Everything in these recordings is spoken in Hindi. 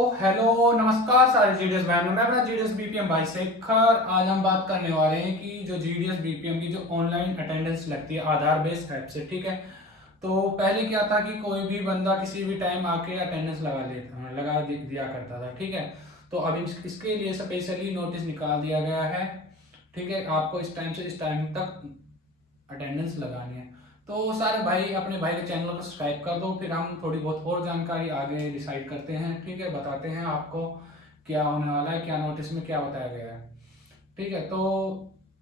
हेलो नमस्कार सारे जीडीएस बहनों, मैं अपना जीडीएस बीपीएम भाई शेखर। आज हम बात करने वाले हैं कि जो जीडीएस बीपीएम की जो ऑनलाइन अटेंडेंस लगती है आधार बेस्ड ऐप से, ठीक है। तो पहले क्या था कि कोई भी बंदा किसी भी टाइम आके अटेंडेंस दिया करता था, ठीक है। तो अभी इसके लिए स्पेशली नोटिस निकाल दिया गया है, ठीक है। आपको इस टाइम से इस टाइम तक अटेंडेंस लगानी है। तो सारे भाई अपने भाई के चैनल को सब्सक्राइब कर दो, फिर हम थोड़ी बहुत और जानकारी आगे डिसाइड करते हैं, ठीक है। बताते हैं आपको क्या होने वाला है, क्या नोटिस में क्या बताया गया है, ठीक है। तो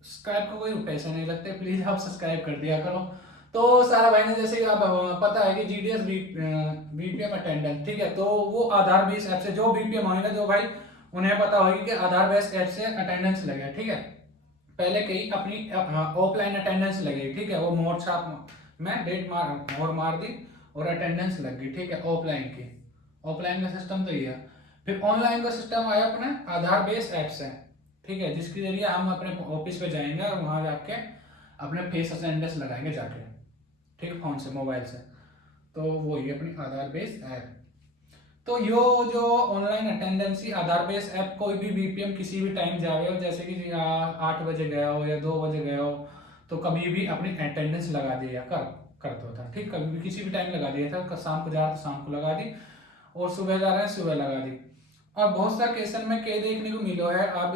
सब्सक्राइब को कोई पैसे नहीं लगते, प्लीज आप सब्सक्राइब कर दिया करो। तो सारा भाई ने जैसे आप पता है कि जीडीएस बीपीएम अटेंडेंस, ठीक है। तो वो आधार बेस ऐप से जो बीपीएम होगा, जो भाई उन्हें पता होगी कि आधार बेस ऐप से अटेंडेंस लगे, ठीक है। पहले कई अपनी ऑफलाइन अटेंडेंस लगी, ठीक है। वो मोर छाप में डेट मोर मार दी और अटेंडेंस लग गई, ठीक है। ऑफलाइन की ऑफलाइन का सिस्टम तो ये है। फिर ऑनलाइन का सिस्टम आया अपने आधार बेस ऐप से, ठीक है, जिसके जरिए हम अपने ऑफिस पे जाएंगे और वहां जाके अपने फेस अटेंडेंस लगाएंगे जाके, ठीक, फोन से, मोबाइल से। तो वो ही अपनी आधार बेस ऐप। तो यो जो ऑनलाइन अटेंडेंस ही आधार बेस ऐप, कोई भी बीपीएम किसी भी टाइम जावे हो, जैसे कि 8 बजे गया हो या 2 बजे गया हो, तो कभी भी अपनी अटेंडेंस लगा दिया करता था, ठीक। कभी भी किसी भी टाइम लगा दिया था, शाम को जा रहा था शाम को लगा दी, और सुबह जा रहे हैं सुबह लगा दी। और बहुत सा केसन में क्या देखने को मिलो है अब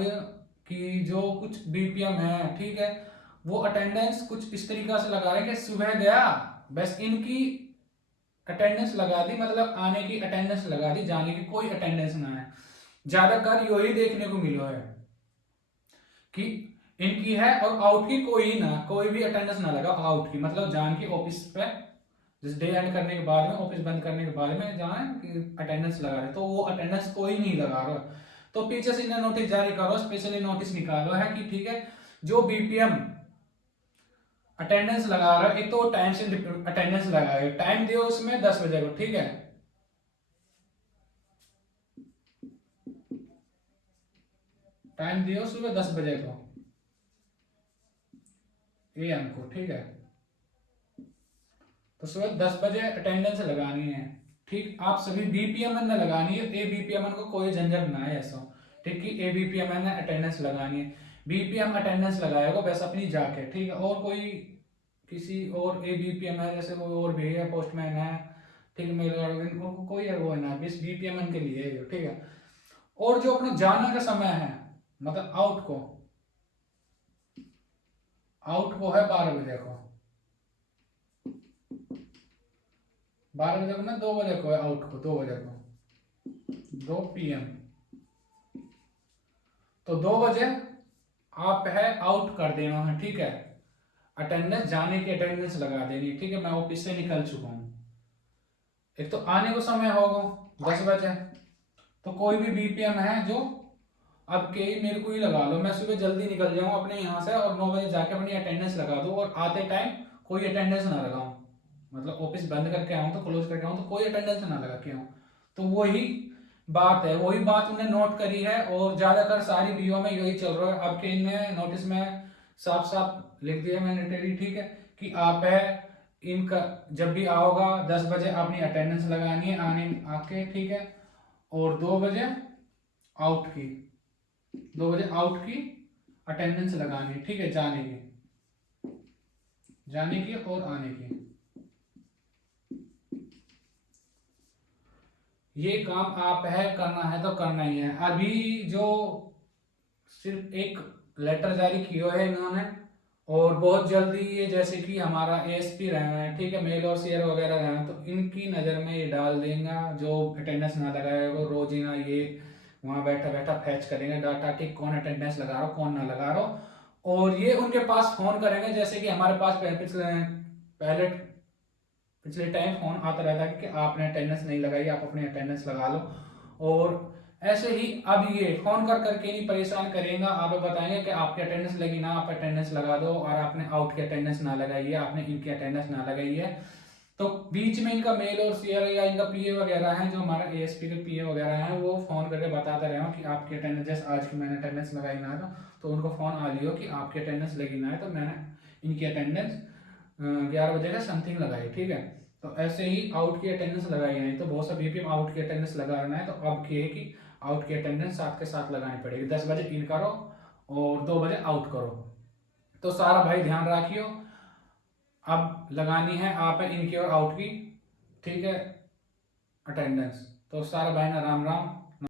कि जो कुछ बीपीएम है, ठीक है, वो अटेंडेंस कुछ इस तरीका से लगा रहे हैं कि सुबह गया, बस इनकी अटेंडेंस लगा दी, मतलब आने की अटेंडेंस लगा दी, जाने की कोई अटेंडेंस ना है। ज्यादातर यही देखने को मिलो है कि इनकी है और आउट की कोई भी अटेंडेंस ना लगा। आउट की मतलब जान की ऑफिस पे जिस डे एंड करने के बाद में, ऑफिस बंद करने के बाद में जहाँ अटेंडेंस लगा रहे, तो वो अटेंडेंस कोई नहीं लगा रहा। तो पीछे से इन्हें नोटिस जारी करो, स्पेशली नोटिस निकालो है कि ठीक है, जो बीपीएम अटेंडेंस लगा रहा है, एक तो टाइम से अटेंडेंस लगाए, टाइम दियो उसमें 10 बजे को, ठीक है। टाइम दियो सुबह 10 बजे को एएम को, ठीक है। तो सुबह 10 बजे अटेंडेंस लगानी है, ठीक। आप सभी बीपीएमएन ने लगानी है, ए बीपीएमएन को कोई झंझट ना है ऐसा, ठीक, कि ए बीपीएमएन ने अटेंडेंस लगानी है। बीपीएम अटेंडेंस लगाएगा बस अपनी जाके, ठीक है। और कोई किसी और ए बीपीएम है, जैसे कोई और भी है, पोस्टमैन है, ठीक है, मेल गार्ड, इनको कोई है वो है ना, बस बीपीएमएन के लिए है, ठीक है। और जो अपना जाने का समय है, मतलब आउट को है 12 बजे को, 12 बजे को ना, 2 बजे को है आउट को, 2 बजे को, 2 PM। तो 2 बजे आप है आउट कर देना है, ठीक है। अटेंडेंस, जाने की अटेंडेंस लगा देनी, ठीक है। मैं ऑफिस से निकल चुका हूँ। एक तो आने को समय होगा 10 बजे, तो कोई भी बीपीएम है जो, अब के मेरे को ही लगा लो, मैं सुबह जल्दी निकल जाऊँ अपने यहाँ से और 9 बजे जाके अपनी अटेंडेंस लगा दूँ, और आते टाइम कोई अटेंडेंस ना लगाऊं, मतलब ऑफिस बंद करके आऊँ, तो क्लोज करके आऊँ, तो कोई अटेंडेंस ना लगा के आऊँ। तो वही बात है, वही बात उन्हें नोट करी है, और ज्यादातर सारी बीओ में यही चल रहा है। अब के इनमें नोटिस में साफ साफ लिख दिया मैंडेटरी, ठीक है, कि आप है इनका जब भी आओगा 10 बजे अपनी अटेंडेंस लगानी है आने आके, ठीक है। और 2 बजे आउट की, 2 बजे आउट की अटेंडेंस लगानी है, ठीक है, जाने की और आने की। ये काम आप है करना है तो करना ही है। अभी जो सिर्फ एक लेटर जारी किया है इन्होंने, और बहुत जल्दी ये, जैसे कि हमारा एएसपी रहना है, ठीक है, मेल और शेयर वगैरह रहना है, तो इनकी नज़र में ये डाल देगा। जो अटेंडेंस ना लगाएगा वो रोज ही ना ये वहाँ बैठा बैठा फैच करेंगे डाटा, ठीक, कौन अटेंडेंस लगा रहा हो कौन ना लगा रहा हो। और ये उनके पास फोन करेंगे, जैसे कि हमारे पास पहले पिछले टाइम फोन आता रहता है कि आपने अटेंडेंस नहीं लगाई, आप अपनी अटेंडेंस लगा लो। और ऐसे ही अब ये फोन कर करके नहीं परेशान करेगा, आप बताएंगे कि आपकी अटेंडेंस लगी ना, आप अटेंडेंस लगा दो, और आपने आउट की अटेंडेंस ना लगाई है, आपने इनकी अटेंडेंस ना लगाई है। तो बीच में इनका मेल और सीआर या इनका पीए वगैरह है, जो हमारा एएसपी के पीए वगैरह हैं, वो फोन करके बताते रहे कि आपकी अटेंडेंस, जैसे आज की मैंने अटेंडेंस लगाई ना, तो उनको फोन आ लियो कि आपकी अटेंडेंस लगी ना है, तो मैंने इनकी अटेंडेंस 11 बजे का समथिंग लगाई, ठीक है। तो ऐसे ही आउट की अटेंडेंस लगाई है, तो बहुत सा बीपीएम आउट की अटेंडेंस लगाना है, तो अब ये है कि आउट की अटेंडेंस साथ के साथ लगानी पड़ेगी। 10 बजे इन करो और 2 बजे आउट करो। तो सारा भाई ध्यान रखियो, अब लगानी है आप इनकी और आउट की, ठीक है, अटेंडेंस। तो सारा भाई ना राम राम।